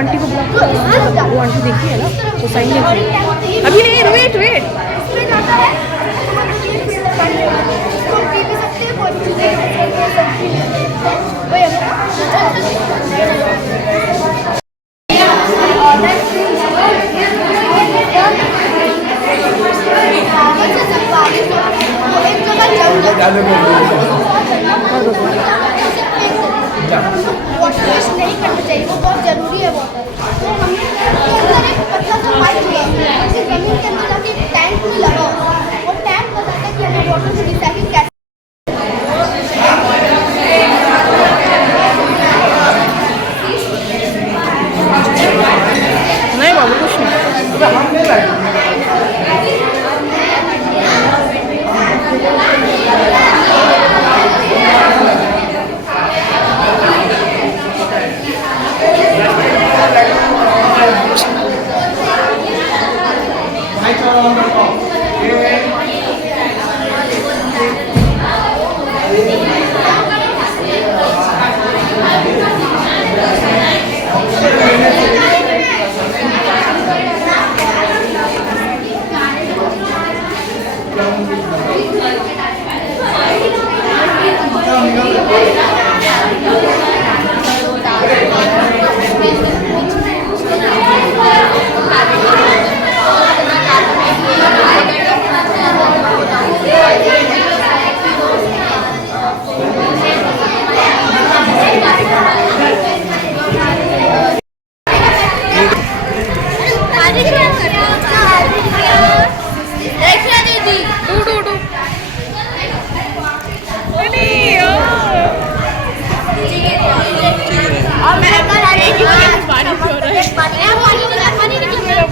Aunty को बुला, वो आंटी देखी है ना, तो साइन नहीं अभी नहीं, वेट वेट वाटर वेस्ट नहीं करना चाहिए, वो बहुत जरूरी है वाटर। तो हमने अंदर एक पतला सा पाइप लगा, उसकी जमीन के अंदर जाके एक टैंक में लगा, और टैंक बताता है कि हमें वाटर को रिसाइकिल कैसे। नहीं बाबू कुछ नहीं,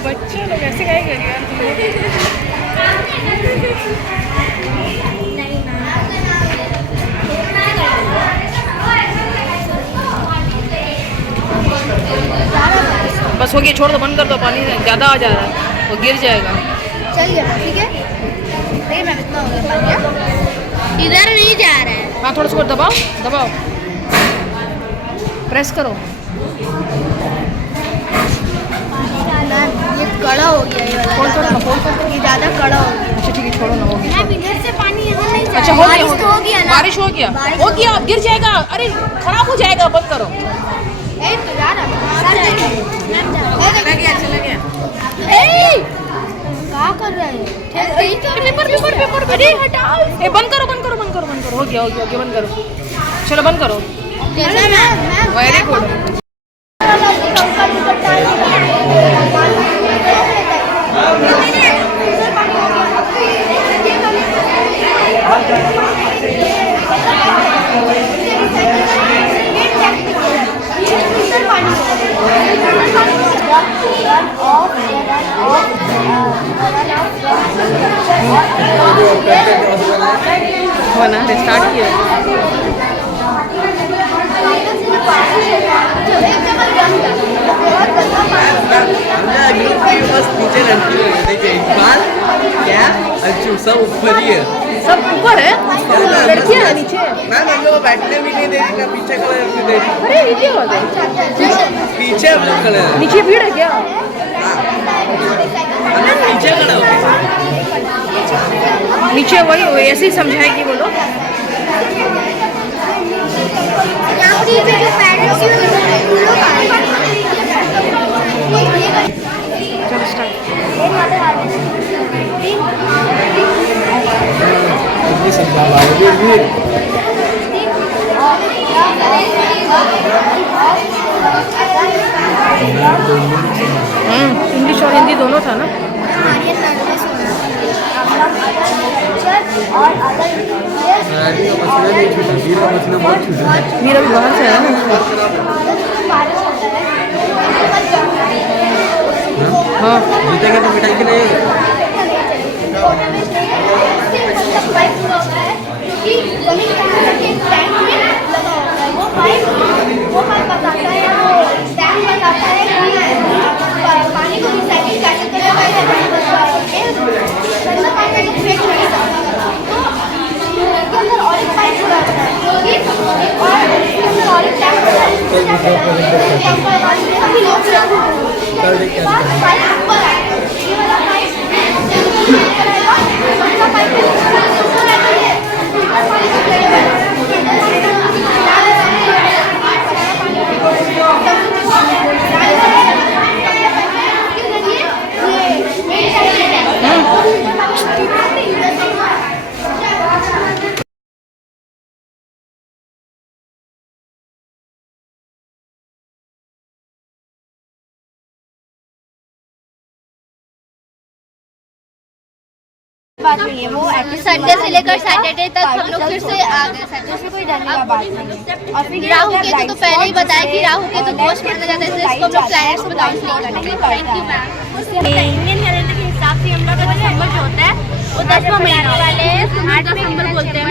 बच्चे लोग ऐसे क्या करेंगे। बस हो गया, छोड़ दो, बंद कर दो, पानी ज़्यादा आ जा रहा है, वो गिर जाएगा। चल गया ठीक है, नहीं मैं इतना हो गया पानी, इधर नहीं जा रहा है। हाँ थोड़ा सा दबाओ दबाओ, प्रेस करो। ये कड़ा हो गया, ये कौन सा ये ज़्यादा कड़ा हो गया। अच्छा ठीक है, छोड़ो ना, हो गया। इधर से पानी यहाँ नहीं जा अच्छा रहा। हो गया, हो गया ना, बारिश हो गया, हो गया, अब गिर जाएगा, अरे खराब हो जाएगा, बंद करो। तो जा रहा चला गया क्या कर रहे हैं? पेपर अरे हटाओ ए बंद करो हो गया बंद करो चलो बंद करो वेरी गुड हो ना स्टार्ट किया नीचे लड़की देखिए इकबाल क्या अच्छू सब ऊपर ही है सब ऊपर है लड़कियां है नीचे मैम हम लोग बैठने भी नहीं दे रही ना पीछे कलर नहीं दे रही अरे ये क्या बात है पीछे ब्लू कलर है नीचे भीड़ है क्या नीचे कलर नीचे वही ऐसे ही समझाएगी वो लोग चलो स्टार्ट इंग्लिश और हिंदी दोनों था ना वीरा भी बाहर से आया ना हाँ जीतेगा तो मिठाई खिलाइए पानी को रिसाइकिल कैसे करें और एक पाइप पूरा होता है और एक टैंक बात नहीं है वो संडे से लेकर सैटरडे तक हम लोग फिर से आ गए संडे से कोई डरने का बात नहीं है और फिर राहु के तो पहले ही बताया कि राहु के तो दोष माना जाता है इसको हम लोग प्लैनेट्स में काउंट नहीं करेंगे thank you ma'am Indian calendar के हिसाब से हम लोग का दिसंबर जो होता है वो 10वां महीना वाले 8 दिसंबर बोलते हैं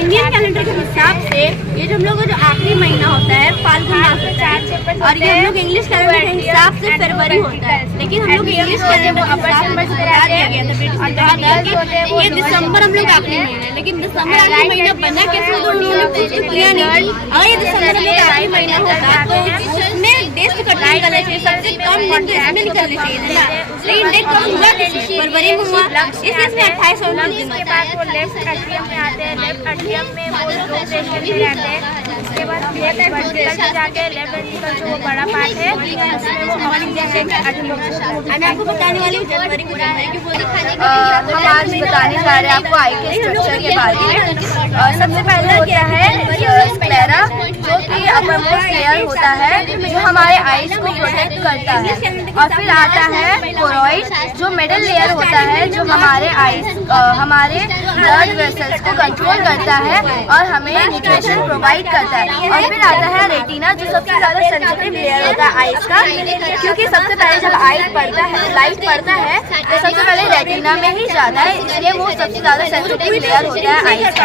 इंडियन कैलेंडर के हिसाब से ये जो हम लोग का जो आखिरी महीना होता है फाल्गुन मास और ये हम लोग इंग्लिश कैलेंडर के हिसाब से फरवरी होता है लेकिन हम लोग इंग्लिश कैलेंडर के हिसाब से बता दिया गया था ब्रिटिश कि ये दिसंबर हम लोग आखिरी महीना है लेकिन दिसंबर आखिरी महीना बना कैसे उन्होंने कुछ किया नहीं अगर ये दिसंबर हम लोग आखिरी महीना होता तो उसमें डेट कटने निकलना चाहिए सबसे कम दिन तो इसमें निकलने चाहिए ना लेकिन डेट कम हुआ फरवरी में हुआ इसलिए इसमें 28 और दिन के बाद वो लेफ्ट एट्रियम में आते हैं लेफ्ट एट्रियम में वो लोग स्टेशन में रहते हैं उसके बाद वर्टिकल जाके लेफ्ट वर्टिकल जो वो बड़ा पार्ट है उसमें वो हमारी जैसे मैं आपको बताने वाली हूँ जनवरी को हम आज बताने जा रहे हैं आपको आई के स्ट्रक्चर के बारे में सबसे पहले होता है स्क्लेरा जो कि अपर मोस्ट लेयर होता है जो हमारे आईज को प्रोटेक्ट करता है और फिर आता है कोरॉइड जो मिडिल लेयर होता है जो हमारे आईज हमारे ब्लड वेसल्स को कंट्रोल करता है और हमें न्यूट्रिशन प्रोवाइड करता है और फिर आता है रेटिना जो सबसे ज़्यादा सेंसिटिव लेयर होता है आईज का क्योंकि सबसे पहले जब लाइट पड़ता है तो सबसे पहले रेटिना में ही जाता है इसलिए वो सबसे ज़्यादा सेंसिटिव लेयर होता है आईज का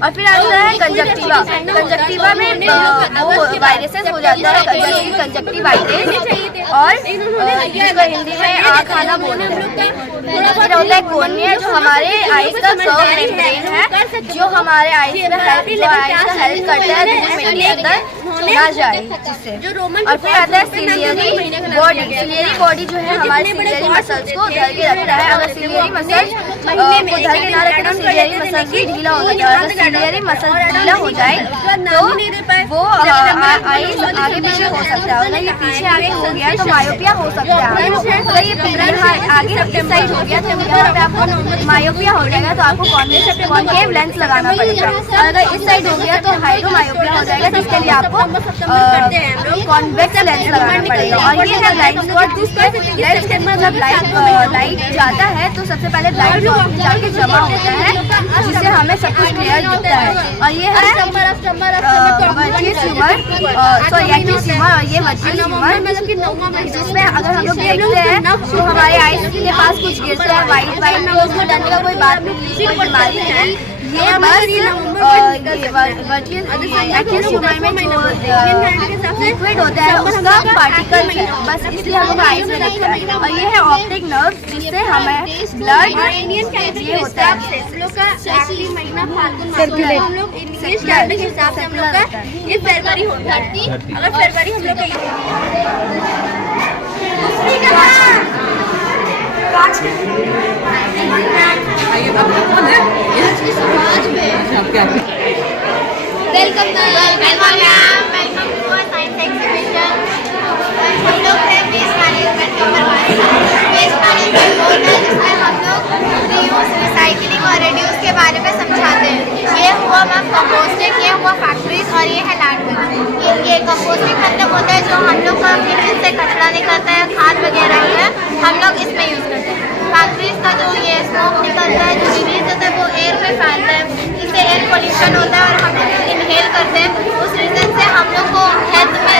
और फिर आता है कंजक्टिवा में वो वायरसेस हो जाता है कंजक्टिवाइटिस और जिसको हिंदी में आँख आना बोलते हैं फिर होता है कॉर्निया जो हमारे आईज का कर्व मेम्ब्रेन है जो हमारे आईज का हेल्प करता है धूल मिट्टी अंदर ना जाए जिससे और फिर आता है सिलियरी बॉडी जो है हमारे सिलियरी मसल्स को धर के रखता है अगर सिलियरी मसल को धर के ना रखे तो सिलियरी मसल भी ढीला हो जाता है अगर सिलियरी मसल ढीला हो जाए तो वो आइज आगे पीछे हो सकता है। अगर ये पीछे आगे हो गया तो मायोपिया हो सकता है। अगर ये आगे इस साइड हो गया तो यहाँ पे आपको मायोपिया हो जाएगा, तो आपको कॉन्केव लेंस लगाना पड़ेगा। और अगर इस साइड हो गया तो हाइड्रोमायोपिया हो जाएगा, जिसके लिए आपको कॉन्वेक्स लेंस लगाना पड़ेगा। और ये है ब्लाइंड स्पॉट, लेंस के अंदर जब लाइट जाता है तो सबसे पहले ब्लाइंड स्पॉट जाके जमा होता है, जिससे हमें सब कुछ क्लियर दिखता है। और ये है virtuous humour, sorry active humour, और ये वर्चुअस ह्यूमर, जिसमें अगर हम लोग देखते हैं तो हमारे आइज के पास कुछ गिरता है वाइट तो डरने का कोई बात नहीं, कोई बीमारी नहीं। ये बस एक्टिव ह्यूमर में जो लिक्विड होता है उसका पार्टिकल है, बस इसलिए हम लोग आइज में देखते हैं। और ये है ऑप्टिक नर्व, जिससे हमें ब्लड ये होता है सर्कुलेट, हम लोग इंग्लिश के हिसाब से हम लोग का ये फरवरी होता है। अगर फरवरी हम लोग welcome welcome to our science exhibition. हम लोग हैं वेस्ट मैनेजमेंट के ऊपर बात कर रहे हैं। वेस्ट मैनेजमेंट होता है जिसमें हम लोग रीयूज, रिसाइकलिंग और रिड्यूस के बारे में समझाते हैं। ये हुआ मैम कंपोस्टिंग, ये हुआ फैक्ट्रीज, और ये है लैंडफिल। ये कंपोस्टिंग मतलब होता है जो हम लोग का किचन से कचरा निकलता है, खाद वगैरह है, हम लोग इसमें यूज़ करते हैं। फैक्ट्रीज का जो ये स्मोक निकलता है, जो रिलीज होता है, वो एयर में फैलता है, इससे एयर पोल्यूशन होता है और हम लोग इनहेल करते हैं। उस रीज़न से हम लोग को हेल्थ में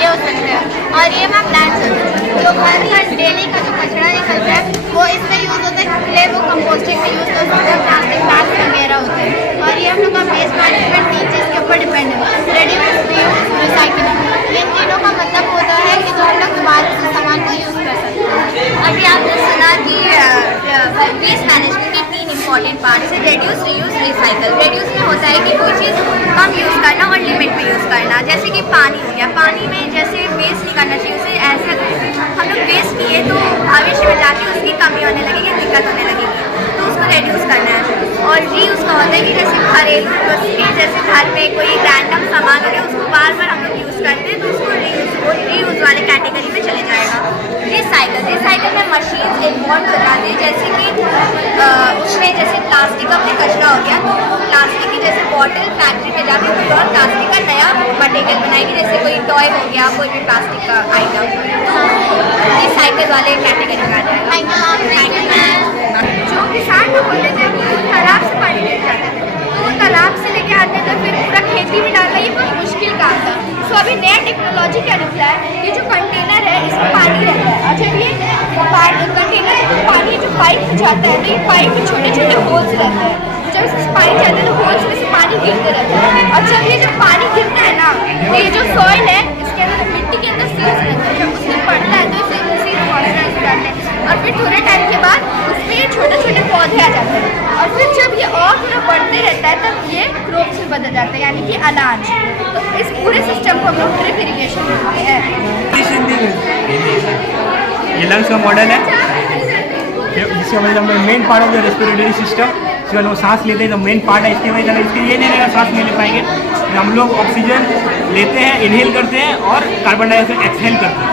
ये हो सकता है। और ये मैम लैंडफिल, जो घर का डेली का जो कचरा निकलता है वो इसमें यूज़ होता है, इसलिए वो कंपोस्टिंग में यूज़ हो सकता है। प्लास्टिक बैग्स वगैरह होते हैं। और ये हम लोग का वेस्ट मैनेजमेंट 3 चीज़ के ऊपर डिपेंड है, रिड्यूस, रीयूज, रिसाइकलिंग। इन तीनों का मतलब होता है कि जो हम लोग दोबारा से सामान को यूज़ कर सकते हैं। अभी आपने सुना कि वेस्ट मैनेजमेंट के 3 इंपॉर्टेंट पार्ट्स है, रिड्यूस, रीयूज, रिसाइकल। रिड्यूस में होता है कि कोई चीज़ कम यूज़ करना और लिमिट में यूज़ करना। जैसे कि पानी हो गया, पानी में जैसे वेस्ट नहीं करना चाहिए, उसे ऐसे हम लोग वेस्ट किए तो भविष्य में जाके उसकी कमी होने लगेगी, दिक्कत होने लगेगी, तो उसको रिड्यूस करना है। और रीयूज़ का होता है कि जैसे घरेलू वस्तुएं, जैसे घर में कोई रैंडम सामान हो गया उसको बार बार हम लोग यूज़ करते हैं, तो उसको रीयूज़ वाले कैटेगरी में चले जाएगा। रिसाइकल में मशीन इन्वॉल्व हो जाती है, जैसे कि उसमें जैसे प्लास्टिक का अपने कचरा हो गया तो वो प्लास्टिक की जैसे बॉटल फैक्ट्री में जाके कोई और प्लास्टिक का नया मटेरियल बनाएगी, जैसे कोई टॉय हो गया, कोई भी प्लास्टिक का आइटम, तो रिसाइकल वाले कैटेगरी में आ जाएगा। जो किसान लोग होते थे वो तालाब से पानी लेके जाते थे, तो वो तालाब से लेके आते थे, फिर पूरा खेती में डालना ये बहुत मुश्किल काम था। सो अभी नया टेक्नोलॉजी क्या निकला है, ये जो कंटेनर है इसमें पानी रहता है। और जब ये कंटेनर में पानी जो पाइप में जाता है तो ये पाइप में छोटे छोटे होल्स रहते हैं, जब इसमें पानी जाता है तो होल्स में से पानी गिरते रहता है। और जब ये जब पानी गिरता है ना, तो ये जो सॉइल है इसके अंदर मिट्टी के अंदर सीड्स रहते हैं, जब उसमें पड़ता है तो इसे सीड मॉइस्चराइज करते हैं, और फिर थोड़े टाइम के बाद उसमें ये छोटे छोटे पौधे आ जाते हैं। और फिर जब ये और थोड़ा बढ़ते रहता है तब ये क्रोप्स में बदल जाता है, यानी कि अनाज। तो इस पूरे सिस्टम को हम लोग ड्रिप इरिगेशन बोलते हैं। ये लंग्स का मॉडल है, जिसकी वजह से main part of the respiratory system, इसके बाद वो सांस लेते हैं तो मेन पार्ट है, इसकी वजह से इसके ये नहीं रहेगा सांस नहीं ले पाएंगे। हम लोग ऑक्सीजन लेते हैं, इनहेल करते हैं, और कार्बन डाइऑक्साइड एक्सहेल करते हैं।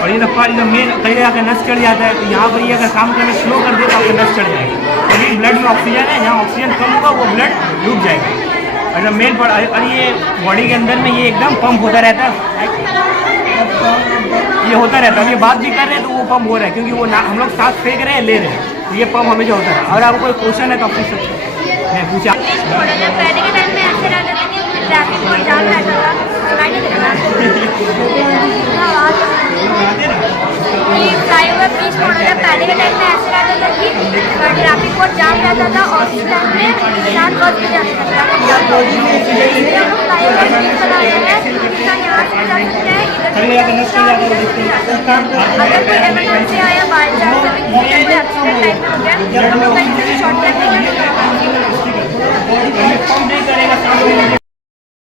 और ये जो मेन कई जगह का नस चढ़ जाता है, तो यहाँ पर ये अगर काम करना स्लो कर दे तो आपका नस चढ़ जाएगा। क्योंकि ब्लड में ऑक्सीजन है, जहाँ ऑक्सीजन कम होगा वो ब्लड रुक जाएगा। और जब मेन पार्ट, और ये बॉडी के अंदर में ये एकदम पंप होता रहता है, ये होता रहता है। ये बात भी कर रहे हैं तो वो पंप हो रहा है, क्योंकि वो हम लोग सांस फेंक रहे हैं, ले रहे हैं, तो ये पंप हमेशा होता है। और आपको कोई क्वेश्चन है तो आप पूछ सकते हैं, मैं पूछा। पहले के टाइम में ऐसे रहता था कि ट्रैफिक बहुत जाम रहता था, फ्लाईओवर ब्रिज मॉडल है। पहले के टाइम में ऐसे रहता था कि ट्रैफिक बहुत जाम रहता था और उस टाइम में इंसान बच भी जाता था। फ्लाईओवर ब्रिज बना रहे हैं, इंसान यहाँ से जा सकते हैं, अगर कोई इमरजेंसी आया बाई चांस